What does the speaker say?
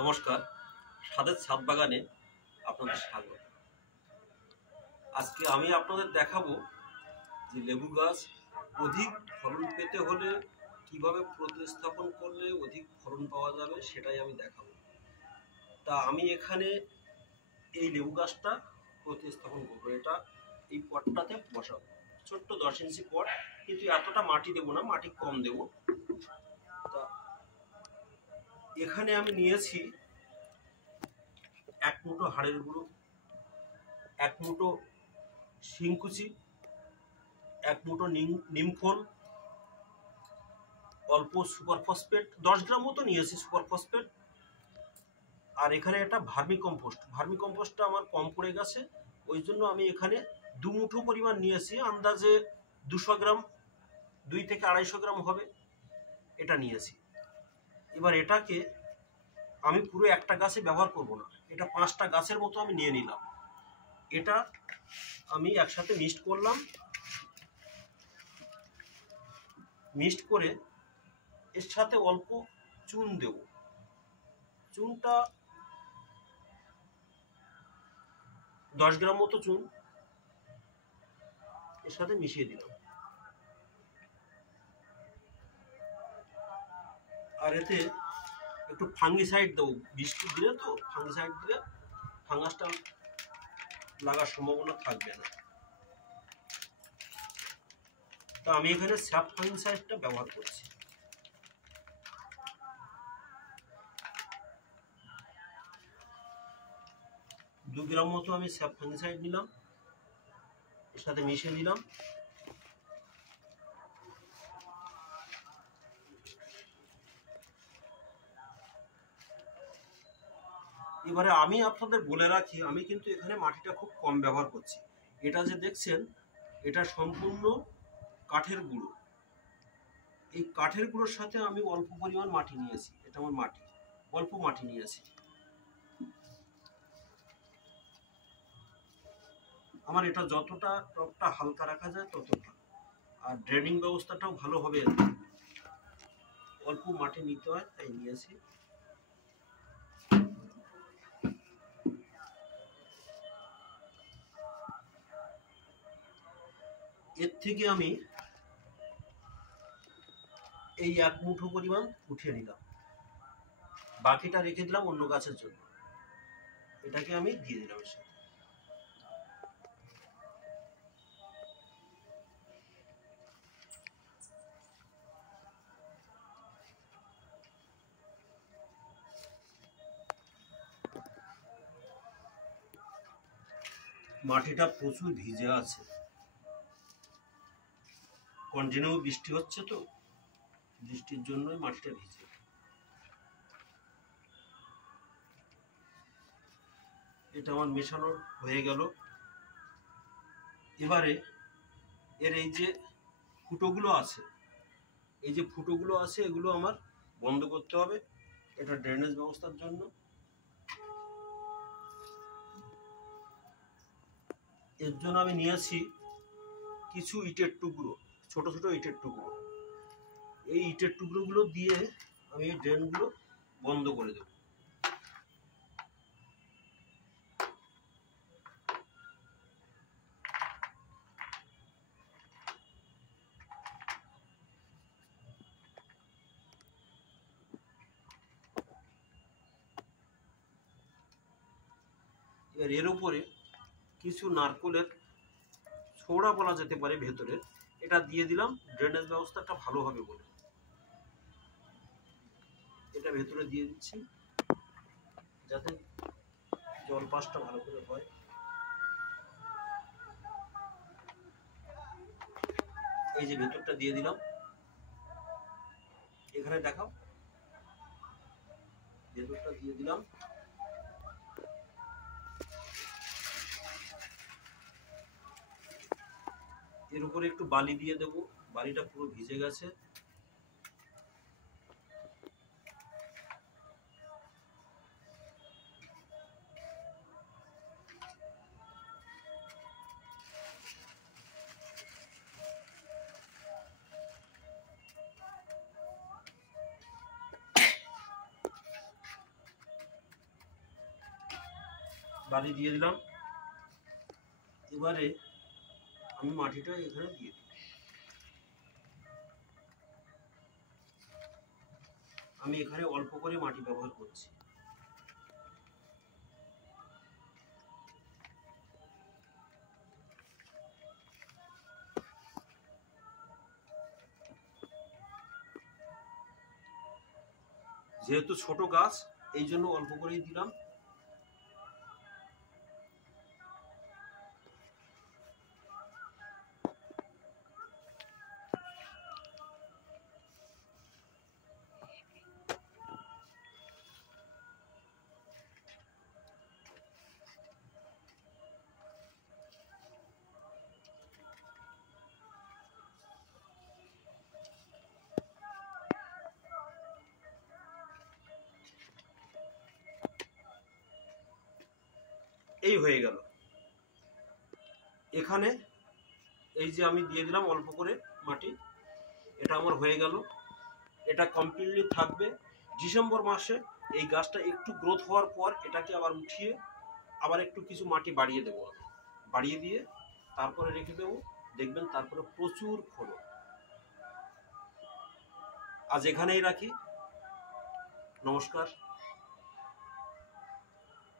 নমস্কার, স্বাদের ছাদ বাগানে আপনাদের স্বাগত। আজকে আমি আপনাদের দেখাবো যে লেবু গাছ অধিক ফলন পেতে হলে কিভাবে প্রতিস্থাপন করলে অধিক ফলন পাওয়া যাবে সেটাই আমি দেখাবো। তা আমি এখানে এই লেবু গাছটা প্রতিস্থাপন করবো। এটা এই পটটাতে বসাবো, ছোট্ট 10 ইঞ্চি পট, কিন্তু এতটা মাটি দেবো না, মাটি কম দেবো। তা এখানে আমি নিয়েছি 1 মুঠো হাড়ের গুঁড়ো, 1 মুঠো শিংকুচি, 1 মুঠো নিমখোল, অল্প সুপার ফসফেট 10 গ্রাম মতো নিয়েছি সুপার ফসফেট। আর এখানে একটা ভার্মি কম্পোস্টটা আমার কম পড়ে গেছে, ওই জন্য আমি এখানে 2 মুঠো পরিমাণ নিয়েছি, আন্দাজে 200 গ্রাম, 2 থেকে 250 গ্রাম হবে, এটা নিয়েছি। এবার এটাকে আমি পুরো একটা গাছে ব্যবহার করব না, এটা 5টা গাছের মতো আমি নিয়ে নিলাম। এটা আমি একসাথে মিক্সড করলাম, মিক্সড করে এর সাথে অল্প চুন দেব। চুনটা 10 গ্রাম মতো চুন এর সাথে মিশিয়ে দিলাম। আর এতে একটু ফাঙ্গিসাইড দেবো, বৃষ্টি দিলে তো ফাঙ্গিসাইড দিলে ফাঙ্গাসটা লাগার সম্ভাবনা থাকবে না। তো আমি এখানে স্যাপ ফাঙ্গিসাইডটা ব্যবহার করছি। দু গ্রাম মতো আমি স্যাপ ফাঙ্গিসাইড নিলাম, এর সাথে মিশিয়ে দিলাম। এবারে আমি আপনাদের বলে রাখি, আমি কিন্তু এখানে মাটিটা খুব কম ব্যবহার করছি। এটা যে দেখছেন, এটা সম্পূর্ণ কাঠের গুঁড়ো। এই কাঠের গুঁড়োর সাথে আমি অল্প পরিমাণ মাটি নিয়েছি, এটা আমার মাটি, অল্প মাটি নিয়েছি। আমার এটা যতটা টবটা হালকা রাখা যায় ততটা, আর ড্রেনিং ব্যবস্থাটাও ভালো হবে। অল্প মাটি নিতে হয় তাই নিয়েছি। এর থেকে আমি এই 1 মুঠো পরিমাণ উঠিয়ে নিলাম, বাকিটা রেখে দিলাম অন্য গাছের জন্য। এটাকে আমি দিয়ে দিলাম এর সাথে। মাটিটা প্রচুর ভিজে আছে, কন্টিনিউ বৃষ্টি হচ্ছে, তো বৃষ্টির জন্যই মাটিটা ভিজে। এটা আমার মেশানো হয়ে গেল। এবারে এর এই যে ফুটোগুলো আছে, এগুলো আমার বন্ধ করতে হবে, এটা ড্রেনেজ ব্যবস্থার জন্য। এর জন্য আমি নিয়েছি কিছু ইটের টুকরো, ছোট ছোট ইটের টুকরো। এই ইটের টুকরোগুলো দিয়ে আমি এই ড্রেনগুলো বন্ধ করে দেব। এবার এর উপরে কিছু নারকোলের ছোড়া বলা যেতে পারে ভেতরে, এটা দিয়ে দিলাম, ড্রেনেজ ব্যবস্থাটা ভালো হবে বলে। এটা ভেতরে দিয়ে দিচ্ছি যাতে জল পাসটা ভালো করে হয়। এই যে ভেতরটা দিয়ে দিলাম, এখানে দেখাও, ভেতরটা দিয়ে দিলাম। এর উপরে একটু বালি দিয়ে দেব, বালিটা পুরো ভিজে গেছে। বাড়ি দিয়ে দিলাম। এবারে আমি মাটিটা এখানে দিয়ে দিই। আমি এখানে অল্প করে মাটি ব্যবহার করছি। যেহেতু ছোট গাছ এই জন্য অল্প করেই দিলাম। এই হয়ে গেল। এখানে এই যে আমি দিয়ে দিলাম অল্প করে মাটি, এটা আমার হয়ে গেল। এটা কমপ্লিটলি থাকবে। ডিসেম্বর মাসে এই গাছটা একটু গ্রোথ হওয়ার পর এটাকে আবার উঠিয়ে আবার একটু কিছু মাটি বাড়িয়ে দেবো। বাড়িয়ে দিয়ে তারপরে রেখে দেবো, দেখবেন তারপরে প্রচুর ফলন। আজ এখানেই রাখি। নমস্কার।